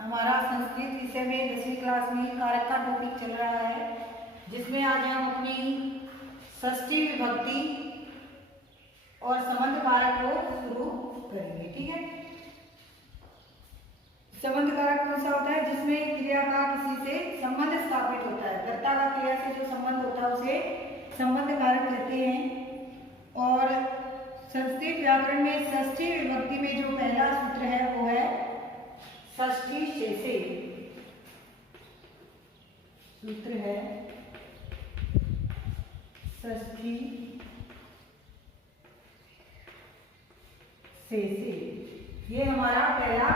हमारा संस्कृत विषय में 10वीं क्लास में कारक का टॉपिक चल रहा है, जिसमें आज हम अपनी षष्ठी विभक्ति और संबंध कारक को शुरू करेंगे। ठीक है, संबंध कारक कौन सा होता है? जिसमें क्रिया का किसी से संबंध स्थापित होता है। कर्ता का क्रिया से जो संबंध होता है उसे संबंध कारक कहते हैं। और संस्कृत व्याकरण में षष्ठी विभक्ति में जो पहला सूत्र है वो है षष्ठी शेषे। सूत्र है षष्ठी शेषे, ये हमारा पहला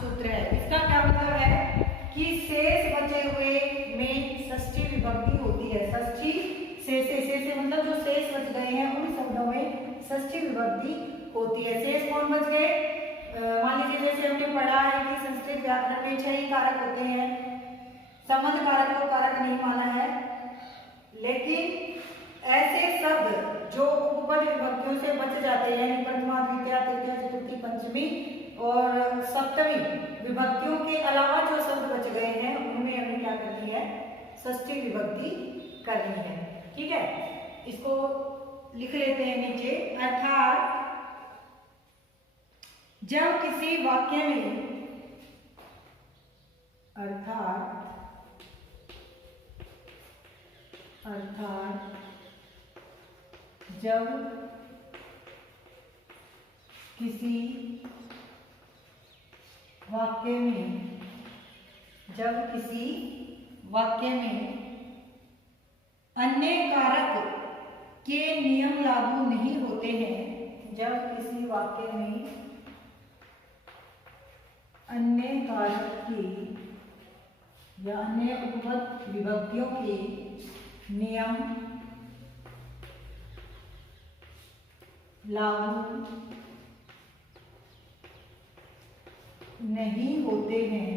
सूत्र है। इसका क्या मतलब है कि शेष बचे हुए में षष्ठी विभक्ति होती है। षष्ठी शेषे, शेषे मतलब जो शेष बच गए हैं उन शब्दों में षष्ठी विभक्ति होती है। शेष कौन बच गए? मान लीजिए जैसे हमने पढ़ा है कि संस्कृत व्याकरण में 6 ही कारक होते हैं, संबंध कारक को कारक नहीं माना है, लेकिन ऐसे शब्द जो उपपद विभक्तियों से बच जाते हैं, प्रथमा द्वितीया तृतीया चतुर्थी पंचमी और सप्तमी विभक्तियों के अलावा जो शब्द बच गए हैं उनमें हमें क्या करनी है? षष्ठी विभक्ति करनी है। ठीक है, इसको लिख लेते हैं नीचे। अर्थात जब किसी वाक्य में जब किसी वाक्य में अन्य कारक के नियम लागू नहीं होते हैं, जब किसी वाक्य में अन्य कारक के या अन्य उपपद विभक्तियों के नियम लागू नहीं होते हैं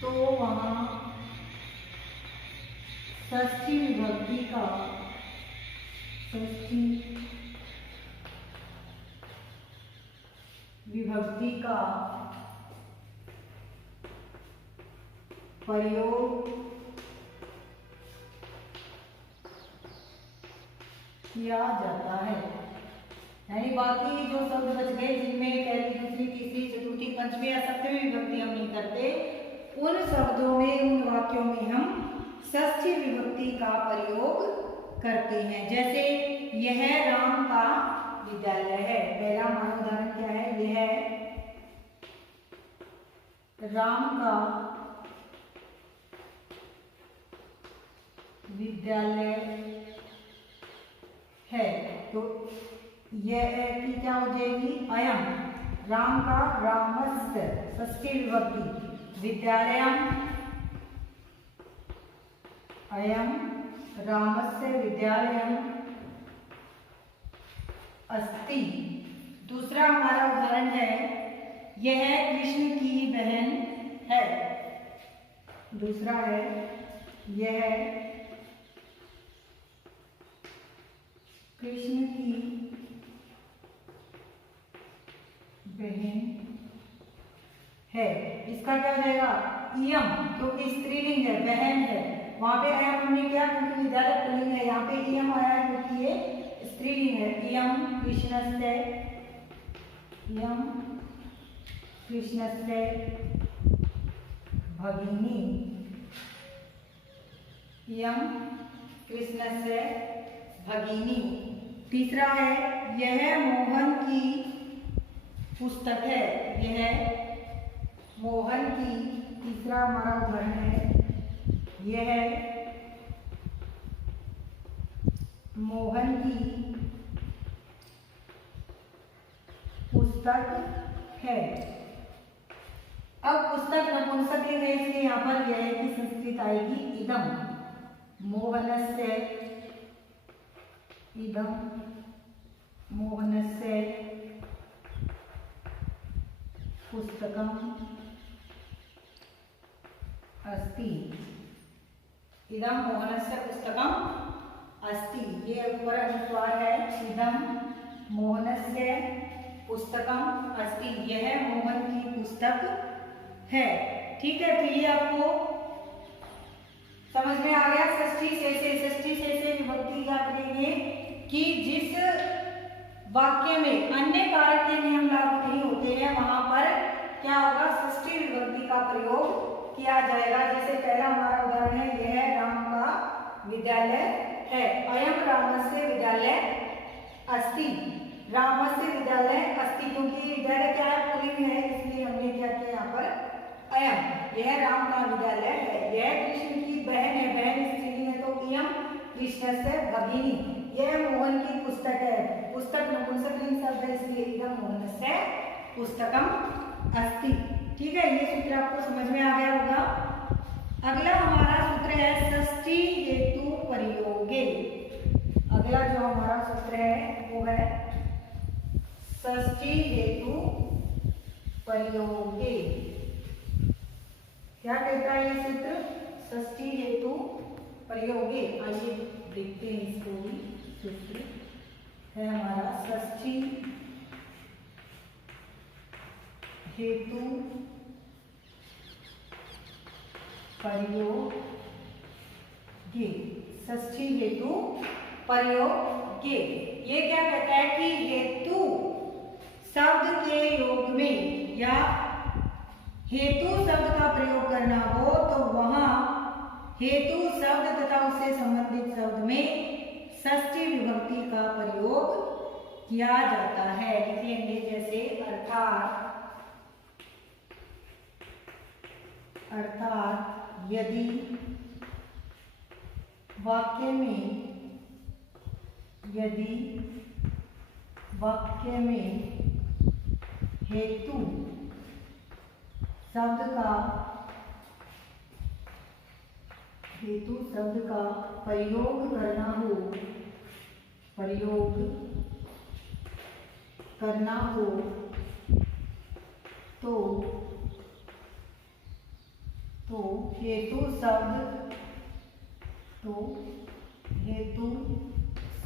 तो वहाँ षष्ठी विभक्ति का प्रयोग किया जाता है। यानी बाकी जो शब्द बच गए जिनमें पहली दूसरी तीसरी चतुर्थी पंचमी या सप्तमी विभक्ति हम नहीं करते, उन शब्दों में उन वाक्यों में हम षष्ठी विभक्ति का प्रयोग करते हैं। जैसे यह राम का विद्यालय है, पहला मानव उदाहरण क्या है? यह राम का विद्यालय है, तो यह की क्या हो जाएगी? अयम। राम का रामस्य षष्ठी विभक्ति, विद्यालयम अयम रामस्य विद्यालयम अस्ति। दूसरा हमारा उदाहरण है यह कृष्ण की बहन है। दूसरा है यह कृष्ण की बहन है। इसका क्या हो जाएगा? इयम, क्योंकि स्त्रीलिंग है, बहन है। वहां पे अयम हमने क्या, क्योंकि विद्यालय पुल्लिंग है, यहाँ पे इयम आया है क्योंकि ये स्त्रीलिंग है। इयम कृष्णस्य, इयम कृष्णस्य भगिनी, इयम कृष्णस्य भगिनी। तीसरा है यह मोहन की पुस्तक है, यह मोहन की। तीसरा हमारा उदाहरण है यह मोहन की पुस्तक है। अब पुस्तक नपुंसक लिंग है, इसलिए यहाँ पर यह की संस्कृत आएगी इदम। मोहनस्य, इदम मोहनस्य पुस्तकम अस्ति। इदम मोहनस्य पुस्तकम अस्ति, ये ऊपर अनुस्वार है। इदम मोहनस्य पुस्तकम अस्ति, यह मोहन की पुस्तक है। ठीक है, तो ये आपको समझ में आ गया। षष्ठी से विभक्ति क्या करेंगे कि जिस वाक्य में अन्य कारक के नियम लागू नहीं होते हैं वहां पर क्या होगा, षष्ठी विभक्ति का प्रयोग किया जाएगा। जैसे पहला हमारा उदाहरण है, यह राम का विद्यालय है, अयम रामस्य विद्यालय अस्ति, रामस्य विद्यालय अस्ति, क्योंकि विद्यालय क्या है, पुल्लिंग है, इसलिए हमने क्या किया यहाँ पर अयम, यह राम का विद्यालय है। यह कृष्ण की बहन है, बहन स्त्रीलिंग है तो इयम कृष्णस्य भगिनी, यह मोहन की पुस्तक है, पुस्तक नपुंसकलिंग शब्द है इसलिए इदं मोहनस्य पुस्तकम अस्ति। ठीक है, ये सूत्र आपको समझ में आ गया होगा। अगला हमारा सूत्र है षष्ठी हेतु प्रयोगे। अगला जो हमारा सूत्र है वो है षष्ठी हेतु प्रयोगे। क्या कहता है ये सूत्र, षष्ठी हेतु प्रयोगे। आइए देखते हैं इसको भी। सूत्र है हमारा षष्ठी हेतु प्रयोगे, षष्ठी हेतु प्रयोगे। ये क्या कहता है कि हेतु शब्द के योग में या हेतु शब्द का प्रयोग करना हो तो वहां हेतु शब्द तथा उससे संबंधित शब्द में षष्ठी विभक्ति का प्रयोग किया जाता है। लिखेंगे जैसे अर्थात यदि वाक्य में हेतु शब्द का प्रयोग करना हो तो हेतु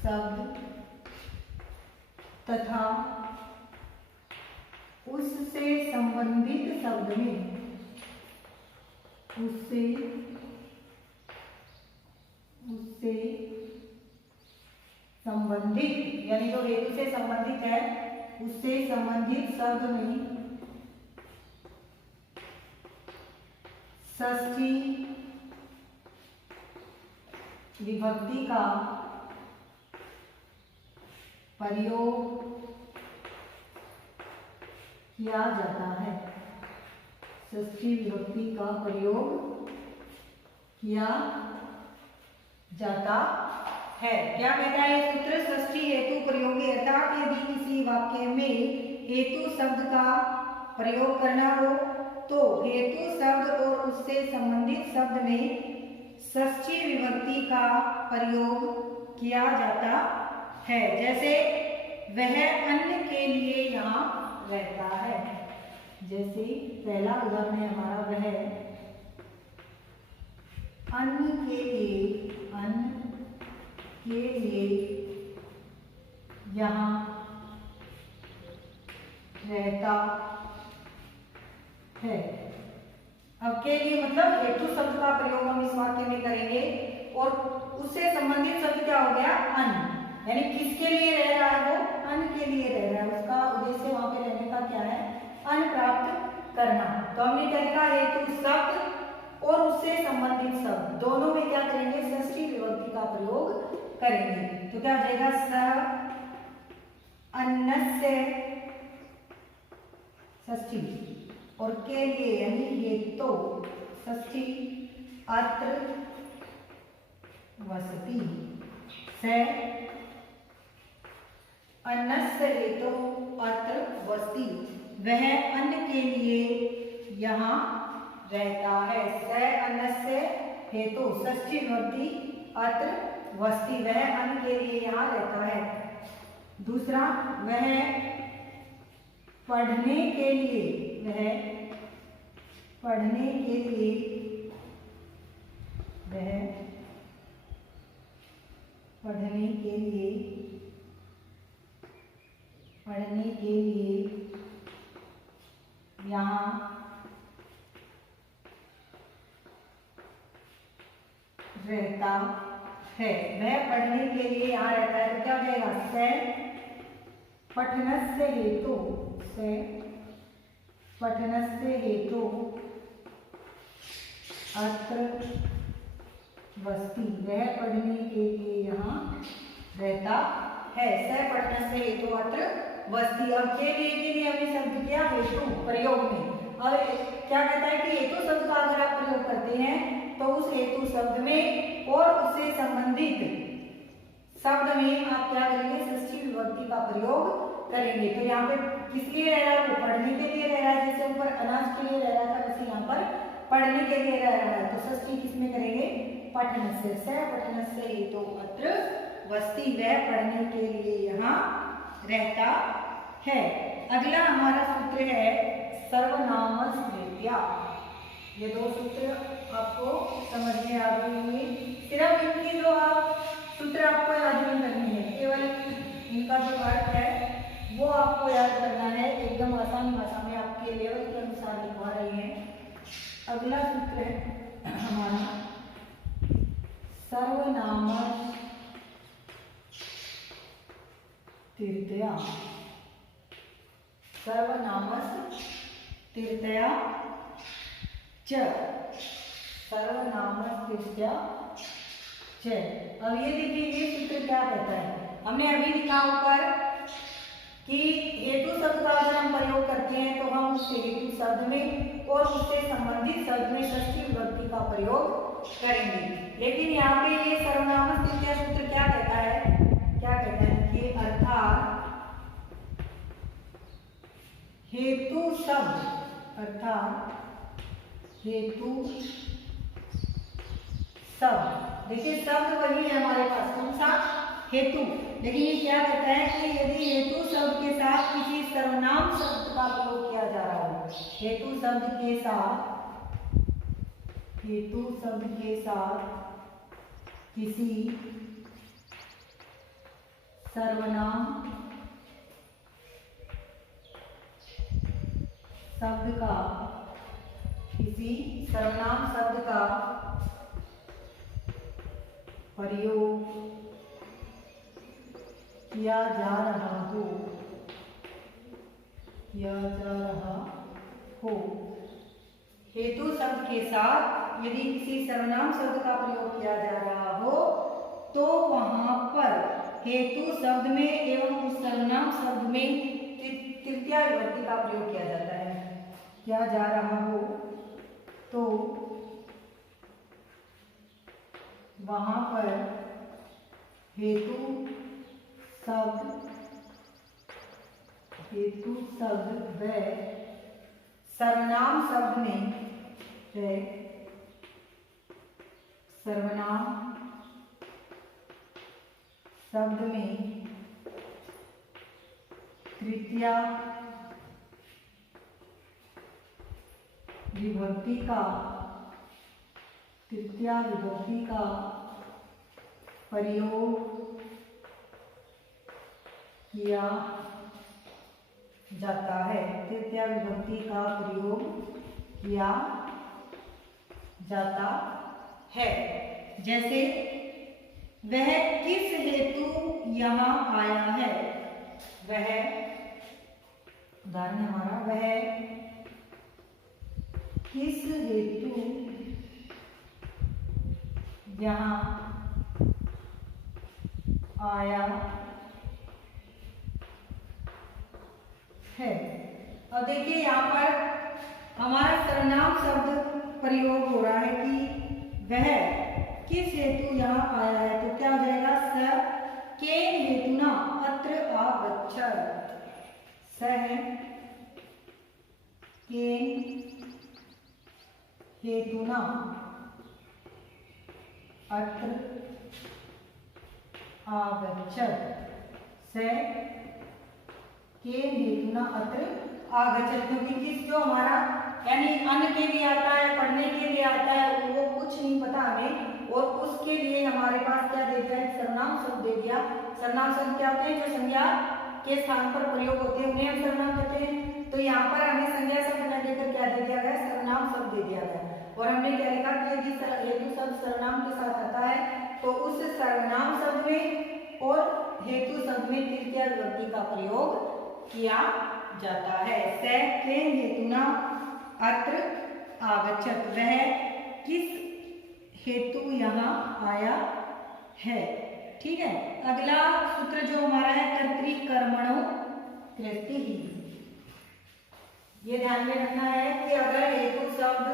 शब्द तथा उससे संबंधित शब्द में संबंधित यानी जो हेतु से संबंधित है उससे संबंधित शब्द में षष्ठी विभक्ति का प्रयोग किया जाता है। षष्ठी विभक्ति का प्रयोग किया जाता है। क्या कहता है ये सूत्र, षष्ठी हेतु प्रयोगे। अर्थात यदि किसी वाक्य में हेतु शब्द का प्रयोग करना हो तो हेतु शब्द और उससे संबंधित शब्द में षष्ठी विभक्ति का प्रयोग किया जाता है। जैसे वह अन्न के लिए यहाँ रहता है। जैसे पहला उदाहरण है हमारा, वह अन्न के लिए यहाँ रहता है। अब के लिए मतलब हेतु शब्द का प्रयोग हम इस वाक्य में करेंगे और उससे संबंधित शब्द क्या हो गया, अन्न, यानी किसके लिए रह रहा है, वो अन्न के लिए रह रहा है। उसका उद्देश्य वहां पे रहने का क्या है, अन्न प्राप्त करना। तो हमने क्या लिखा, हेतु शब्द और उससे संबंधित शब्द दोनों में क्या करेंगे, षष्ठी विभक्ति का प्रयोग करेंगे। तो क्या हो जाएगा, स अन्नस्य षष्ठी और के लिए यानी हेतु षष्ठी अत्र वसति, से अन्नस्य हेतु अत्र वसति, वह अन्न के लिए यहाँ रहता है। से अन्नस्य हेतु षष्ठी विभक्ति अत्र वसति, वह अन्न के लिए यहाँ रहता है। दूसरा, वह पढ़ने के लिए, वह पढ़ने के लिए, वह पढ़ने के लिए पढ़ने के लिए यहाँ रहता है। वह पढ़ने के लिए यहाँ रहता है तो क्या हो जाएगा? से पठनस्य हेतु, से पठनस्य हेतु अत्र वसति। वह पढ़ने के लिए यहाँ रहता है। से पठनस्य हेतु अत्र वसति। अब के लिए हमने शब्द किया हेतु प्रयोग में। और क्या कहता है कि हेतु शब्द का अगर आप प्रयोग करते हैं तो उस हेतु शब्द में और उससे संबंधित शब्द में आप क्या करेंगे? षष्ठी विभक्ति का प्रयोग करेंगे। तो यहाँ पे किस लिए रह रहा है? वो पढ़ने के लिए रह रहा है। जैसे ऊपर अनाज के लिए रह रहा था वैसे यहाँ पर पढ़ने के लिए रह रहा है। तो षष्ठी किसमें करेंगे? पठनस्य। से पठनस्य हेतु अत्र वसति। वह पढ़ने के लिए यहाँ रहता है। अगला हमारा सूत्र है सर्वनामस्तृतीया। ये दो सूत्र आपको समझ में आ गए होंगे। सिर्फ इनकी जो आप सूत्र आपको याद नहीं करनी है, केवल इनका जो अर्थ है वो आपको याद करना है। एकदम आसान भाषा में आपके लेवल के अनुसार लिखवा रहे हैं। अगला सूत्र है हमारा सर्वनामस्तृतीया। सर्वनामस्तृतीया च। सर्वनामस्तृतीया च। अब ये देखिए ये सूत्र क्या कहता है? हमने अभी लिखा ऊपर कि हेतु शब्द का अगर हम प्रयोग करते हैं तो हम उस हेतु शब्द में और उससे संबंधित शब्द में षष्ठी विभक्ति का प्रयोग करेंगे। लेकिन यहाँ पे ये सर्वनामस्तृतीया सूत्र क्या कहता है? क्या कहता है कि अर्थात हेतु शब्द, अर्थात हेतु शब्द। देखिए शब्द वही है हमारे पास, कौन सा? हेतु। लेकिन ये क्या कहता है कि यदि हेतु शब्द के साथ किसी सर्वनाम शब्द का प्रयोग किया जा रहा हो, हेतु शब्द के साथ, हेतु शब्द के साथ किसी सर्वनाम शब्द का, किसी सर्वनाम शब्द का प्रयोग किया जा रहा हो, हेतु शब्द के साथ यदि किसी सर्वनाम शब्द का प्रयोग किया जा रहा हो तो वहां पर हेतु शब्द में एवं उस सर्वनाम शब्द में तृतीया विभक्ति का प्रयोग किया जाता है। किया जा रहा हो तो वहां पर हेतु शब्द व सर्वनाम शब्द में सर्वनाम शब्द में तृतीया विभक्ति का प्रयोग किया जाता है। तृतीया विभक्ति का प्रयोग किया जाता है। जैसे वह किस हेतु यहाँ आया है, वह उदाहरण हमारा, वह किस हेतु यहाँ आया है। अब देखिए यहाँ पर हमारा सर्वनाम शब्द प्रयोग हो रहा है कि वह किस हेतु यहाँ आया है, तो क्या हो जाएगा? स केन हेतुना अत्र आगच्छत्। स है केन हेतुना अत्र आगच्छत्। से केन हेतुना अत्र आगच्छत्। क्योंकि किस जो हमारा यानी अन्न के लिए आता है, पढ़ने के लिए आता है, वो कुछ नहीं पता हमें, और उसके लिए हमारे पास क्या दे दिया है? सर्वनाम शब्द दे दिया। सर्वनाम शब्द क्या होते हैं? जो संज्ञा के स्थान पर प्रयोग होते हैं उन्हें हम सर्वनाम कहते हैं। तो यहाँ पर हमें संज्ञा शब्द न देकर क्या दे दिया गया, सर्वनाम शब्द दे दिया गया। और हमने क्या लिखा कि यदि हेतु शब्द सर्वनाम के साथ आता है तो उस सर्वनाम शब्द में और हेतु शब्द में तृतीया विभक्ति का प्रयोग किया जाता है। स के हेतुना अत्र आगच्छत, वह किस हेतु यहाँ आया है। ठीक है, अगला सूत्र जो हमारा है कर्तृकर्मणो कृतिः। ये ध्यान में रखना है कि अगर हेतु शब्द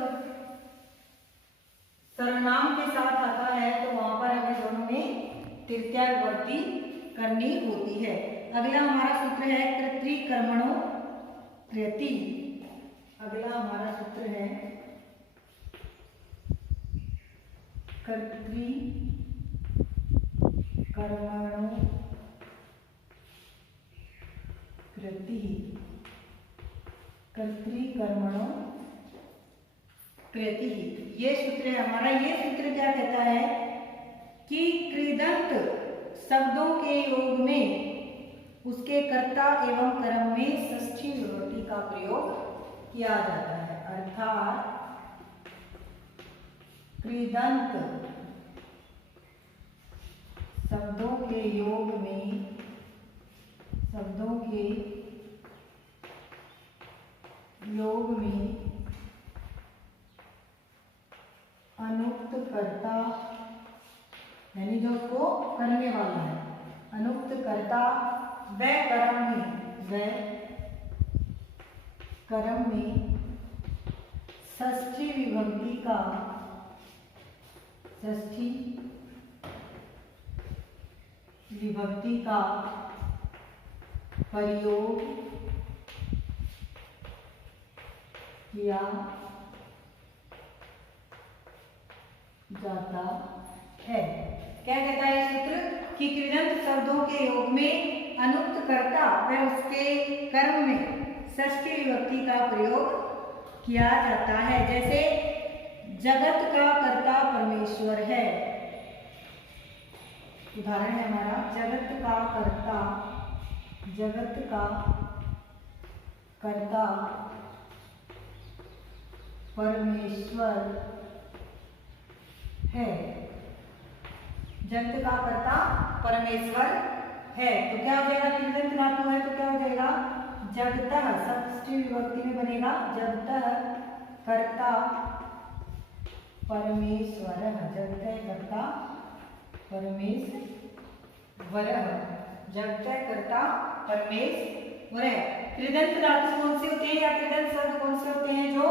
सर्वनाम के साथ आता है तो वहां पर हमें दोनों में तृतीया विभक्ति करनी होती है। अगला हमारा सूत्र है कर्तृकर्मणो कृतिः। अगला हमारा सूत्र है कर्तृकर्मणो कृतिः। कर्तृकर्मणो कृतिः, ये सूत्र है हमारा। ये सूत्र क्या कहता है कि कृदंत शब्दों के योग में उसके कर्ता एवं कर्म में षष्ठी विभक्ति का प्रयोग किया जाता है। अर्थात कृदंत शब्दों के योग में, शब्दों के योग में अनुक्त कर्ता यानी जो उसको करने वाला है, अनुक्त कर्ता व कर्म में षष्ठी विभक्ति का, षष्ठी विभक्ति का प्रयोग किया जाता है। क्या कहता है सूत्र कि कृदंत शब्दों के योग में अनुक्त कर्ता व उसके कर्म में षष्ठी विभक्ति का प्रयोग किया जाता है। जैसे जगत का कर्ता परमेश्वर है, उदाहरण है हमारा जगत का कर्ता, जगत का कर्ता परमेश्वर है, जगत का कर्ता परमेश्वर है। तो क्या हो जाएगा, कृदंत धातु है तो क्या हो जाएगा, जगतः षष्ठी विभक्ति में बनेगा जगतः कर्ता परमेश्वर, जगतः कर्ता परमेश्वर, जगतः कर्ता परमेश्वर। कृदंत धातु कौन से होते हैं या कृदंत शब्द कौन से होते हैं जो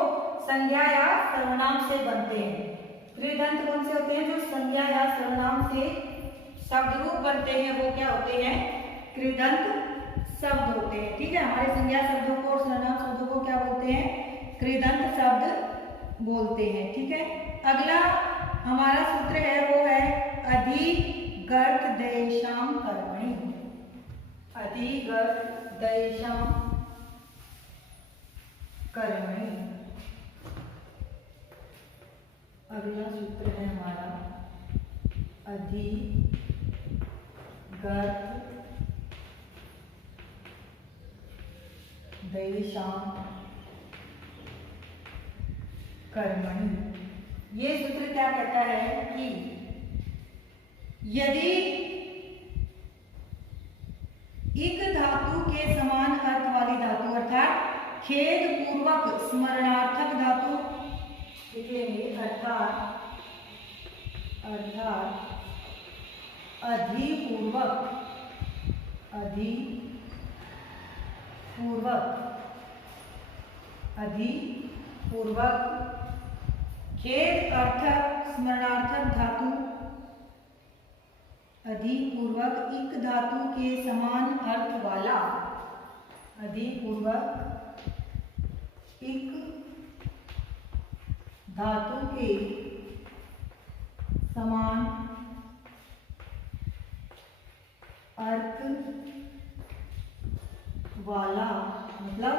संज्ञा या सर्वनाम से बनते हैं। कृदंत कौन से होते हैं जो संज्ञा या सर्वनाम से शब्द रूप बनते हैं, वो क्या होते हैं, कृदंत शब्द होते हैं। ठीक है, हमारे संज्ञा शब्दों को और सर्वनाम शब्दों को क्या बोलते हैं, कृदंत शब्द बोलते हैं। ठीक है, अगला हमारा सूत्र है वो है अधिगर्तदेशाम कर्मणि, अधिगर्तदेशाम कर्मणि। अगला सूत्र है हमारा अधिगर्तदेशाम कर्मणि। ये सूत्र क्या कहता है कि यदि इक धातु के समान अर्थ वाली धातु अर्थात खेद पूर्वक स्मरणार्थक धातु लिखेंगे, अर्थात अधिपूर्वक खेद अर्थक स्मरणार्थक धातु, अधिपूर्वक इक धातु के समान अर्थ वाला, अधिपूर्वक इक धातु के समान अर्थ वाला, मतलब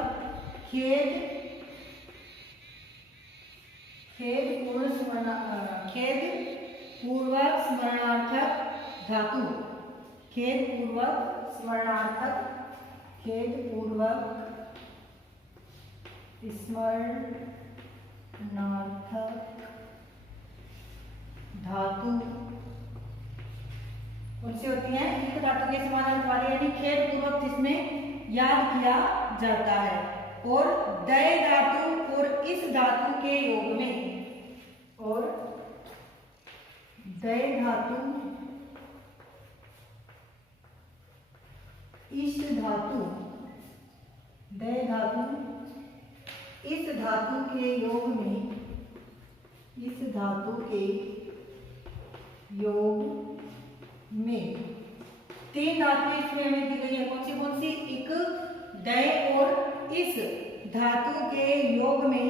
खेद पूर्वक स्मरणार्थक धातु, खेद पूर्वक स्मरणार्थक खेदपूर्वक स्मरणार्थक धातु कौन सी होती है? एक धातु के समानार्थक वाली, यानी खेदपूर्वक जिसमें याद किया जाता है। और दय धातु और इस धातु के योग में, और दय धातु इस धातु, दय धातु इस धातु के योग में, इस धातु के योग में 3 धातुएं इसमें हमें दी गई है। कौन सी? एक दय और इस धातु के योग में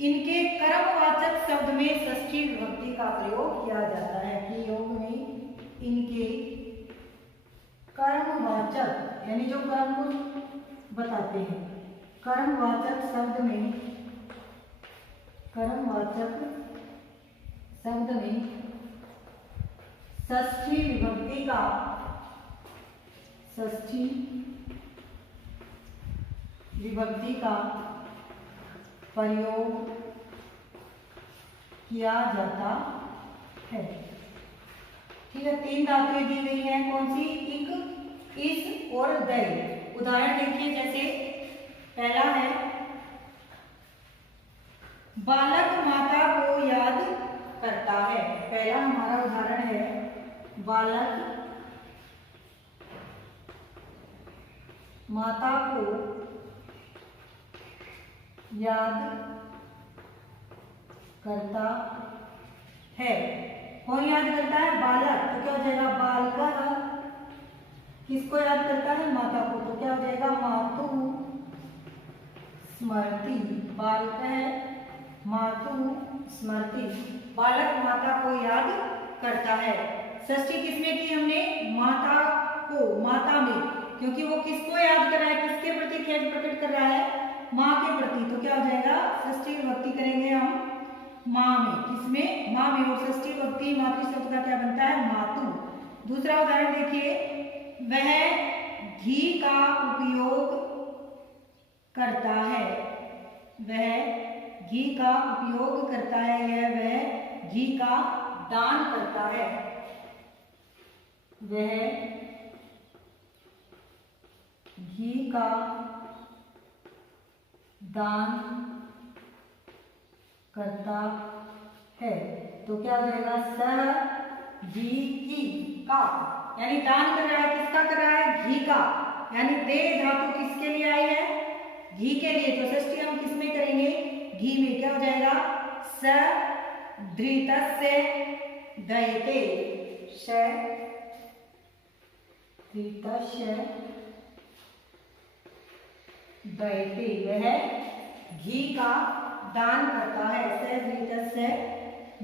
इनके कर्मवाचक शब्द में षष्ठी विभक्ति का प्रयोग किया जाता है। कि योग में इनके कर्मवाचक, यानी जो कर्म को बताते हैं, कर्मवाचक शब्द में, कर्मवाचक शब्द में षष्ठी विभक्ति का, षष्ठी विभक्ति का प्रयोग किया जाता है। ठीक है, 3 धातुएं दी गई हैं। कौन सी? इक, इस और दय। उदाहरण देखिए, जैसे पहला है, बालक माता को याद करता है। पहला हमारा उदाहरण है, बालक माता को याद करता है। कौन याद करता है? बालक। तो क्या हो जाएगा? बालका। किसको याद करता है? माता को। तो क्या हो जाएगा? मातु स्मृति। बालक है, मातु स्मृति। बालक माता को याद करता है। षष्ठी किसमें की हमने? माता को, माता में, क्योंकि वो किसको याद कर रहा है? किसके प्रति खेद प्रकट कर रहा है? माँ के प्रति। तो क्या हो जाएगा? षष्ठी विभक्ति करेंगे हम माँ में। किसमें? माँ में। और षष्ठी विभक्ति मातृ शब्द का क्या बनता है? मातु। दूसरा उदाहरण देखिए, वह घी का उपयोग करता है। वह घी का उपयोग करता है, या वह घी का दान करता है। वह घी का दान करता है। तो क्या हो जाएगा? स घी की का, यानी दान कर रहा है। किसका कर रहा है? घी का। यानी दे धातु किसके लिए आई है? घी के लिए। तो षष्ठी हम किसमें करेंगे? घी में। क्या हो जाएगा? स धृतस्य दयते। स धृतस्य दयते, वह घी का दान करता है। स धृतस्य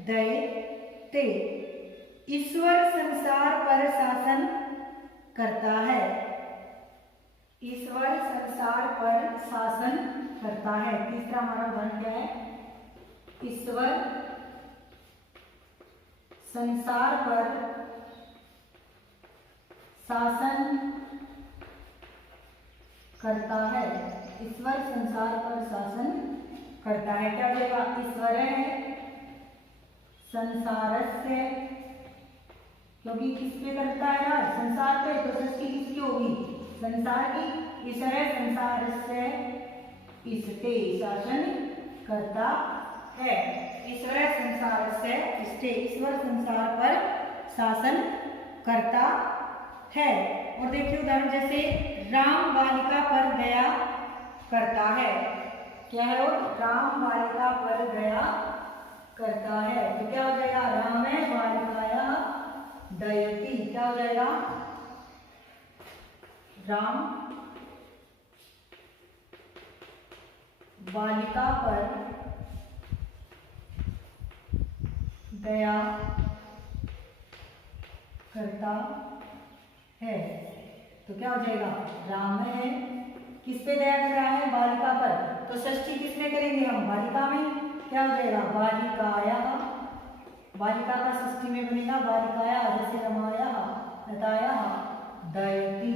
दयते। ईश्वर संसार पर शासन करता है। ईश्वर संसार पर शासन करता है। तीसरा हमारा उदाहरण क्या है? ईश्वर संसार पर शासन करता है। ईश्वर संसार पर शासन करता है। क्या हो जाएगा? ईश्वर है संसारस्य, क्योंकि किस पे करता है यार? संसार पे। तो षष्ठी किसकी होगी? संसार की। ईश्वर संसारस्य इष्टे, शासन करता है। ईश्वर संसारस्य इष्टे, ईश्वर संसार पर शासन करता है। और देखिए उदाहरण, जैसे राम बालिका पर दया करता है। क्या है वो? राम बालिका पर दया करता है। तो क्या हो जाएगा? राम बालिकाया दयति। क्या हो जाएगा? राम बालिका पर दया करता है। तो क्या हो जाएगा? राम है, किस पे दया कर रहा है? बालिका पर। तो षष्ठी किसमें करेंगे हम? बालिका में। क्या हो जाएगा? बालिकाया। बालिका का षष्ठी में बनेगा बालिकाया, जैसे रमाया लताया दयति।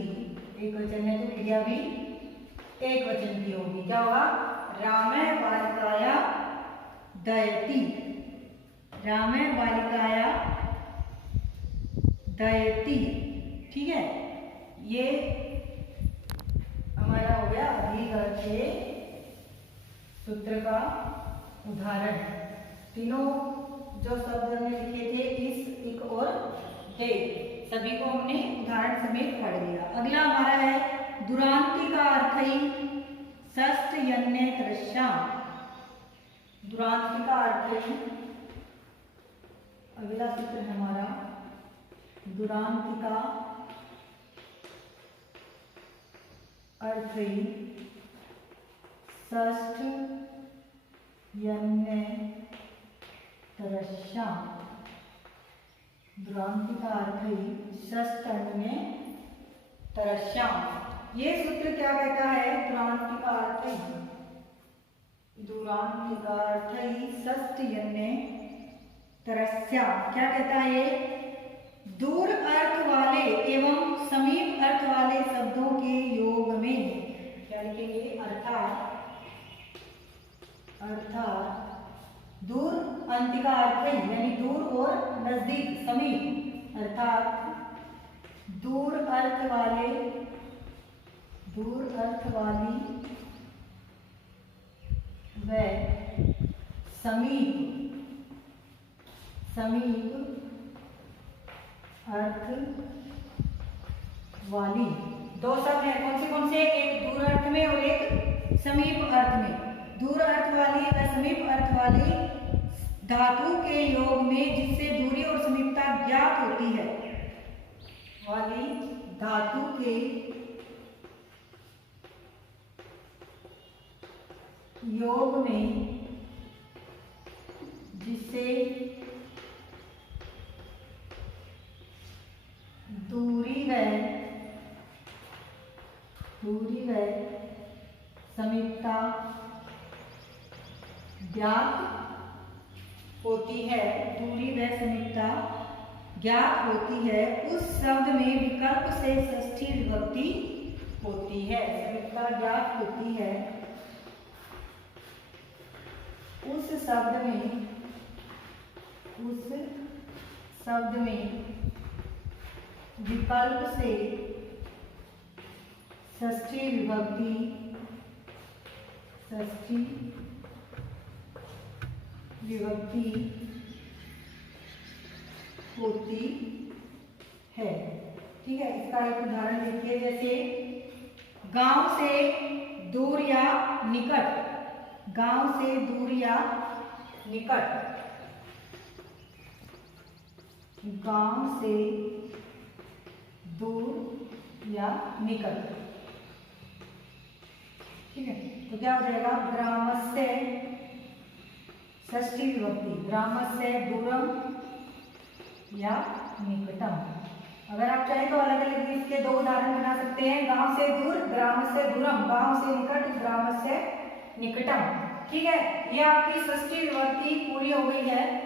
एक वचन है तो क्रिया भी एक वचन की होगी। क्या होगा? रामे बालिकाया दयति, रामे बालिकाया दयति। ठीक है, ये हमारा हो गया अधिगत के सूत्र का उदाहरण। तीनों जो शब्द हमने लिखे थे इस, इक और ते, सभी को हमने उदाहरण समेत पढ़ लिया। अगला हमारा है दुरांति का अर्थई षष्ठ यन्य तरस्याम। दुरांति का अर्थई, अगला सूत्र है हमारा दुरांति का अर्थई षष्ठ यन्य तरस्याम। दुरांति का अर्थई षष्ठ यन्य तरस्याम। ये सूत्र क्या कहता है? दुरांति का अर्थई, दुरांति का अर्थई षष्ठ यन्य तरस्याम। क्या कहता है? दूर अर्थ वाले एवं समीप अर्थ वाले शब्दों के योग में, क्या लिखेंगे? अर्थात, अर्थात दूर अंतिका अर्थ यानी दूर और नजदीक, समीप, अर्थात दूर अर्थ वाले, दूर अर्थ वाली व समीप, समीप अर्थ वाली। दो शब्द हैं, कौन से? एक दूर अर्थ में और एक समीप अर्थ में। दूर अर्थ वाली व समीप अर्थ वाली धातु के योग में जिससे दूरी और समीपता ज्ञात होती है, वाली धातु के योग में जिससे दूरी व समीपता ज्ञात होती है, दूरी व समीपता ज्ञात होती है, उस शब्द में विकल्प से षष्ठी विभक्ति होती है। समीपता ज्ञात होती है, उस शब्द में विकल्प से षष्ठी विभक्ति होती है। ठीक है, इसका एक उदाहरण देखिए, जैसे गांव से दूर या निकट, गांव से दूर या निकट, गांव से दूर या निकट। ठीक है, तो क्या हो जाएगा? ग्रामस्य षष्ठी विभक्ति, ग्रामस्य दूरम या निकटम। अगर आप चाहें तो अलग अलग इसके दो उदाहरण बना सकते हैं। गांव से दूर, ग्रामस्य दूरम, गांव से निकट, ग्रामस्य निकटम। ठीक है, ये आपकी षष्ठी विभक्ति पूरी हो गई है।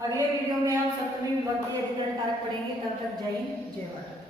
अगले वीडियो में हम सप्तमी विभक्ति अधिकरण कारक पढ़ेंगे। तब तक जय हिंद, जय भारत।